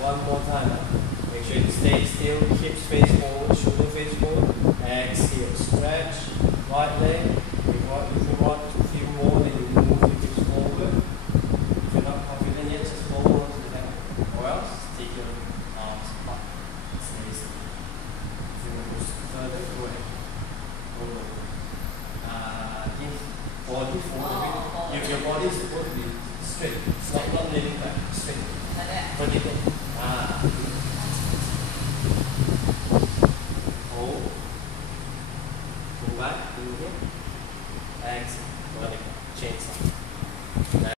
one more time. Make sure you stay still, hips face forward, shoulder face forward. Exhale, stretch, right leg. If you want to feel more, then you move your hips forward. If you're not confident yet, just hold on to the hand. Or else, take your arms up. Stay still. If you want to go further, go ahead. Roll over. Give body forward. If your body is supposed to be straight, not leaning back, straight. What do you think? Hold. Go back. Inhale. Exhale. Change side.